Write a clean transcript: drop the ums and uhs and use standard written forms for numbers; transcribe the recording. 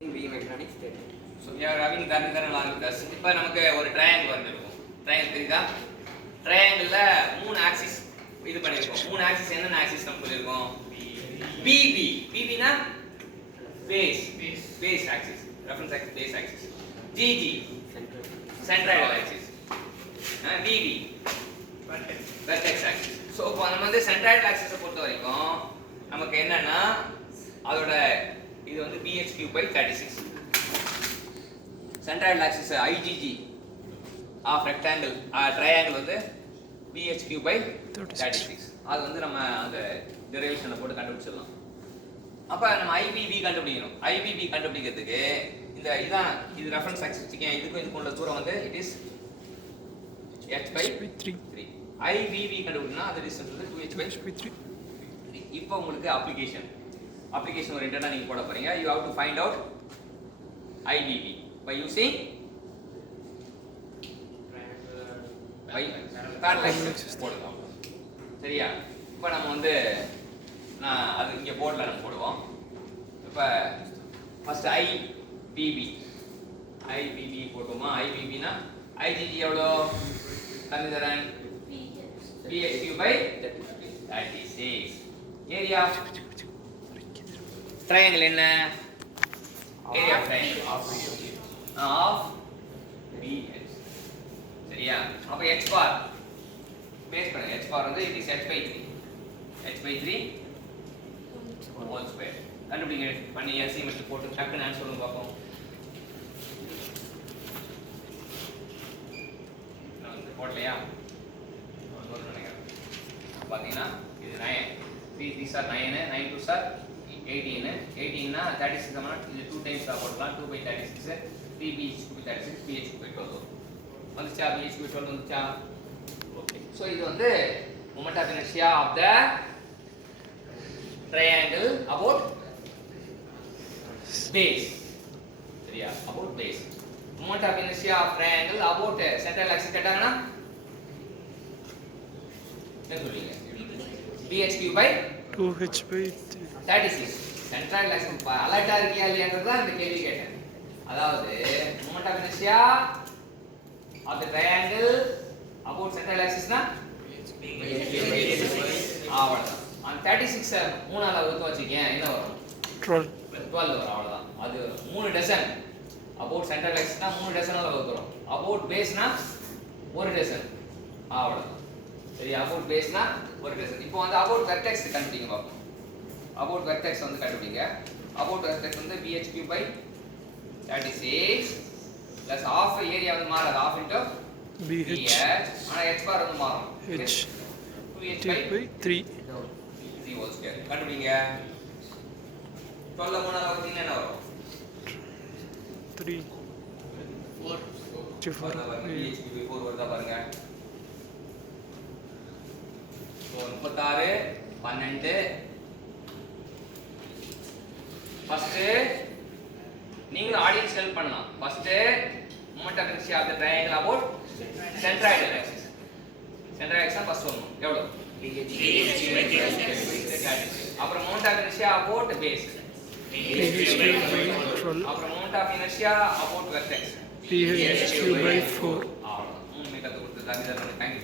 being mechanics stated. So we are having that along with us. இப்போ நமக்கு ஒரு triangle வந்திருக்கும். ட்ரையாங்கிள் தெரியுதா? ட்ரையாங்கிள்ல மூணு ஆக்சிஸ் இது பண்ணிருக்கோம். மூணு ஆக்சிஸ் என்னென்ன ஆக்சிஸ் நம்ம சொல்லிருக்கோம்? BB. BB னா base axis. Reference axis, base axis. GG. Centroidal axis. BB. Vertex axis. So இப்போ நம்ம வந்து centroidal axis பொறுத்த வரைக்கும் நமக்கு என்னன்னா அதோட இது வந்து BH3/36. Centroidal axis IGG of rectangle triangle வந்து BH3/36. அது வந்து நம்ம அந்த டெரிவேஷன்ல போட்டு கண்டுபிடிச்சிடலாம். அப்ப நம்ம IBB கண்டுபிடிக்கணும். IBB கண்டுபிடிக்கிறதுக்கு இந்த இதான் இது ரெஃபரன்ஸ் ஆக்சிஸ் வச்சுக்கேன். இதுக்கு உள்ள தூரம் வந்து இட் இஸ் h/3. IBB கண்டுபிடிக்கணும்னா அது டிஸ்டன்ஸ் வந்து 2h/3. இப்போ உங்களுக்கு அப்ளிகேஷன் ஓரியன்டடா நீங்க போட போறீங்க. You have to find out IBB by using parallax போடலாம். சரியா? இப்போ நம்ம வந்து நான் அது இங்க போர்ட்ல நம்ம போடுவோம். இப்போ ஃபர்ஸ்ட் IBB போடுவோமா? IBB னா IGG எவ்வளோ? தனிதரன் BH3/36. ஏரியா ட்ரையாங்கிள் என்ன? Area of triangle of BH. சரியா? அப்ப h பார் பேஸ் பண்ணுங்க. h பார் வந்து it is h/3 whole square. கண்டுபிடிங்க. பண்ணி எஸ்சி மெத்தட் போட்டு டக்குன்னு ஆன்சர் சொல்லுங்க பாப்போம். நான் வந்து போடலையா? பாத்தீங்கன்னா இது 9 3 சார் 9 9 2 சார் 18 னா 36 சமனா இது 2 டைம்ஸ் போடலாம். 2/36 3BH3/36 BH3/12 வந்துச்சா? BH3/12 வந்துச்சா? ஓகே. சோ இது வந்து moment of inertia of the triangle about base. சரியா? about base. moment of inertia of triangle about central axis கேட்டாங்கன்னா என்ன சொல்வீங்க? BH3/36. central axis அலர்ட்டா இருக்கியா இல்லையான்றது தான் இந்த கேள்வி கேட்டேன். அதாவது moment of inertia of the triangle about central axis னா அவ்வளவுதான். அந்த 36 மூணால வகுத்து வச்சிருக்கேன் என்ன வரும்? 12 வரும். அவ்வளவுதான். அது 3 டசன். about central axis னா 3 டசனால வகுக்குறோம். about base னா 1 டசன். அவ்வளவுதான். சரி, about base னா 1 டசன். இப்போ வந்து about vertex கண்டுபிடிங்க பாப்போம். about vertex வந்து கண்டுபிடிங்க. about vertex வந்து BH3/36 plus half ஏரியா வந்து மாறாது. half into BH. ஆனா h பார் வந்து மாறும். h/3 whole square. கண்டுபிடிங்க. 12 மூணால வகுத்தீங்கன்னா என்ன வரும்? 3 4 BH3/4 வருதா பாருங்க. 36 12 ஃபர்ஸ்ட் நீங்களும் ஆடியன்ஸ் ஹெல்ப் பண்ணலாம். First moment of inertia of the triangle about centroidal axis. Centroidal axis first சொல்லணும். எவ்வளவு? அப்புறம் moment of inertia about base. அப்புறம் moment of inertia about vertex. BH3/4. மூணு மீட்டர் கொடுத்து தேங்க் யூ.